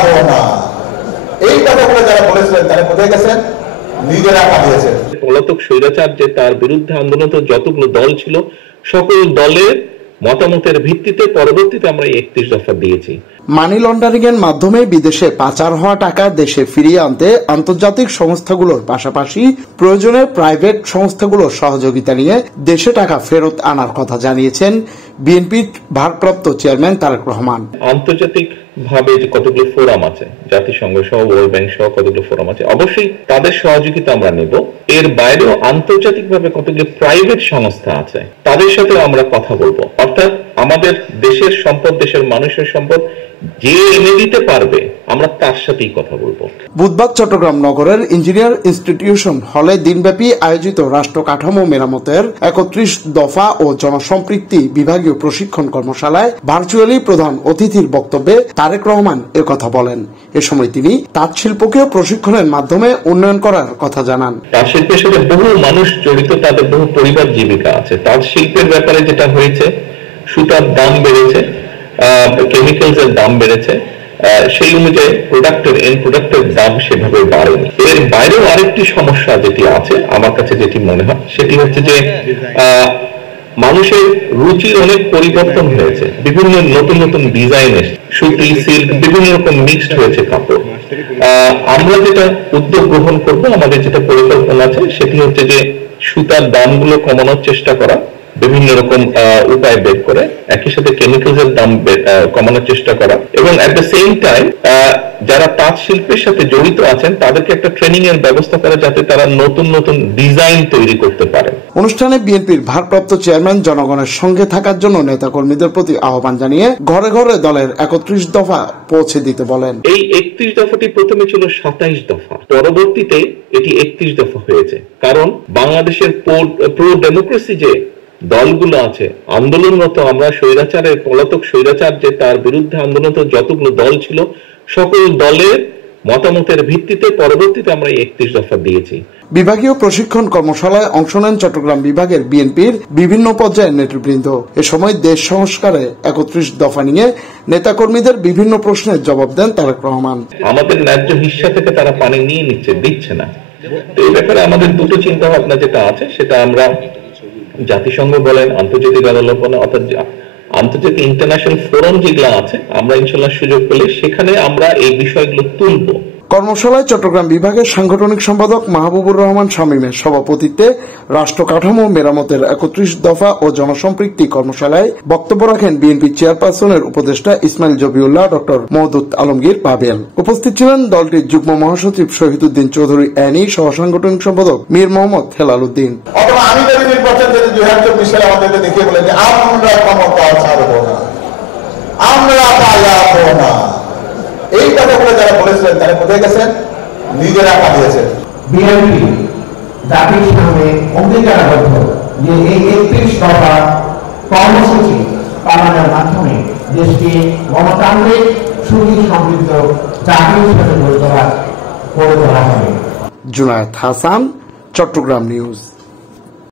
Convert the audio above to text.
পালাবো না, এই কথাগুলো যারা বলেছিলেন তারা কোথায় গেছেন? নিজেরা পালিয়েছেন। পলাতক স্বৈরাচার যে তার বিরুদ্ধে আন্দোলনত যতগুলো দল ছিল সকল দলের মতামতের ভিত্তিতে পরবর্তীতে আমরা 31 দফা দিয়েছি। মানি লন্ডারিং এর মাধ্যমে বিদেশে পাচার হওয়া টাকা দেশে ফিরিয়ে আনতে আন্তর্জাতিক সংস্থাগুলোর পাশাপাশি প্রয়োজনে প্রাইভেট সংস্থাগুলোর সহযোগিতা নিয়ে দেশে টাকা ফেরত আনার কথা জানিয়েছেন বিএনপির ভারপ্রাপ্ত চেয়ারম্যান তারেক রহমান। আন্তর্জাতিক ভাবে যে কতগুলো ফোরাম আছে, জাতিসংঘ সহ ওয়ার্ল্ড ব্যাংক সহ কতগুলো ফোরাম আছে, অবশ্যই তাদের সহযোগিতা আমরা নেব। এর বাইরেও আন্তর্জাতিক ভাবে কতগুলো প্রাইভেট সংস্থা আছে, তাদের সাথে আমরা কথা বলবো। অর্থাৎ আমাদের দেশের সম্পদ, দেশের মানুষের সম্পদ যে এনে দিতে পারবে আমরা তার সাথেই কথা বলবো। বুধবার চট্টগ্রাম নগরের ইঞ্জিনিয়ার ইনস্টিটিউশন হলে দিনব্যাপী আয়োজিত রাষ্ট্র কাঠামো মেরামতের 31 দফা ও জনসম্পৃক্তি বিভাগীয় প্রশিক্ষণ কর্মশালায় ভার্চুয়ালি প্রধান অতিথির বক্তব্যে তারেক রহমান একথা বলেন। এ সময় তিনি তাঁত শিল্পকেও প্রশিক্ষণের মাধ্যমে উন্নয়ন করার কথা জানান। তাঁত শিল্পের সাথে বহু মানুষ জড়িত, তাদের বহু পরিবার জীবিকা আছে। তাঁত শিল্পের ব্যাপারে যেটা হয়েছে, সুতার দাম বেড়েছে, কেমিক্যালস এর দাম বেড়েছে, সেই অনুযায়ী প্রোডাক্টের দাম সেভাবে বাড়েনি। এর বাইরেও আরেকটি সমস্যা যেটি আছে আমার কাছে, যেটি মনে হয় সেটি হচ্ছে যে মানুষের রুচির অনেক পরিবর্তন হয়েছে, বিভিন্ন নতুন নতুন ডিজাইনের সুতি, সিল্ক, বিভিন্ন রকম মিক্সড হয়েছে কাপড়। আমরা যেটা উদ্যোগ গ্রহণ করব, আমাদের যেটা পরিকল্পনা আছে সেটি হচ্ছে যে সুতার দামগুলো কমানোর চেষ্টা করা, বিভিন্ন রকম উপায় বের করে, একই সাথে কেমিক্যালস এর দাম কমানোর চেষ্টা করা, এবং এট দ্য সেম টাইম যারা তাঁত শিল্পের সাথে জড়িত আছেন তাদেরকে একটা ট্রেনিং এর ব্যবস্থা করা, যাতে তারা নতুন নতুন ডিজাইন তৈরি করতে পারে। অনুষ্ঠানে বিএনপির ভারপ্রাপ্ত চেয়ারম্যান জনগণের সঙ্গে থাকার জন্য নেতাকর্মীদের প্রতি আহ্বান জানিয়ে ঘরে ঘরে দলের 31 দফা পৌঁছে দিতে বলেন। এই 31 দফাটি প্রথমে ছিল 27 দফা, পরবর্তীতে এটি 31 দফা হয়েছে। কারণ বাংলাদেশের প্রো ডেমোক্রেসি যে দলগুলো আছে, আন্দোলনরত, আমরা স্বৈরাচারের, পলাতক স্বৈরাচার যে তার বিরুদ্ধে আন্দোলনরত যতগুলো দল ছিল সকল দলের মতামতের ভিত্তিতে পরবর্তীতে আমরা 31 দফা দিয়েছি। বিভাগীয় প্রশিক্ষণ কর্মশালায় অংশ নেন চট্টগ্রাম বিভাগের বিএনপির বিভিন্ন পর্যায়ের নেতৃবৃন্দ। এ সময় দেশ সংস্কারে 31 দফা নিয়ে নেতাকর্মীদের বিভিন্ন প্রশ্নের জবাব দেন তারেক রহমান। আমাদের ন্যায্য হিস্সা থেকে তারা পানি নিয়ে দিচ্ছে না। তো এই ব্যাপারে আমাদের দুটো চিন্তা ভাবনা যেটা আছে, সেটা আমরা জাতিসংঘ বলেন, আন্তর্জাতিক আদালত বলেন, অর্থাৎ আন্তর্জাতিক ইন্টারন্যাশনাল ফোরাম যেগুলো আছে, আমরা ইনশাল্লাহ সুযোগ পেলে সেখানে আমরা এই বিষয়গুলো তুলব। কর্মশালায় চট্টগ্রাম বিভাগের সাংগঠনিক সম্পাদক মাহবুবুর রহমান শামীমের সভাপতিত্বে রাষ্ট্র কাঠামো মেরামতের 31 দফা ও জনসম্পৃক্তি কর্মশালায় বক্তব্য রাখেন বিএনপি চেয়ারপারসনের উপদেষ্টা ইসমাইল জবিউল্লাহ, ডক্টর মওদুদ আলমগীর পাবেল। উপস্থিত ছিলেন দলটির যুগ্ম মহাসচিব শহীদুদ্দিন চৌধুরী অ্যানি, সহ সাংগঠনিক সম্পাদক মীর মোহাম্মদ হেলাল উদ্দিন। অথবা আমি যদি নির্বাচন যদি 2024 সালে আমাদেরকে দেখিয়ে বলেন যে আমরা ক্ষমতা ছাড়বো না, আমরা পালাবো না, এই কথাগুলো যারা বলেছিলেন তারা কোথায় গেছেন? নিজেরা পালিয়েছেন। বিএনপি জাতির সামনে অঙ্গীকারবদ্ধ যে এই 31 দফা কর্মসূচি পালনের মাধ্যমে দেশকে গণতান্ত্রিক, সুখী, সমৃদ্ধ জাতির সাথে গড়ে তোলা হবে। জুনায়েদ হাসান, চট্টগ্রাম নিউজ।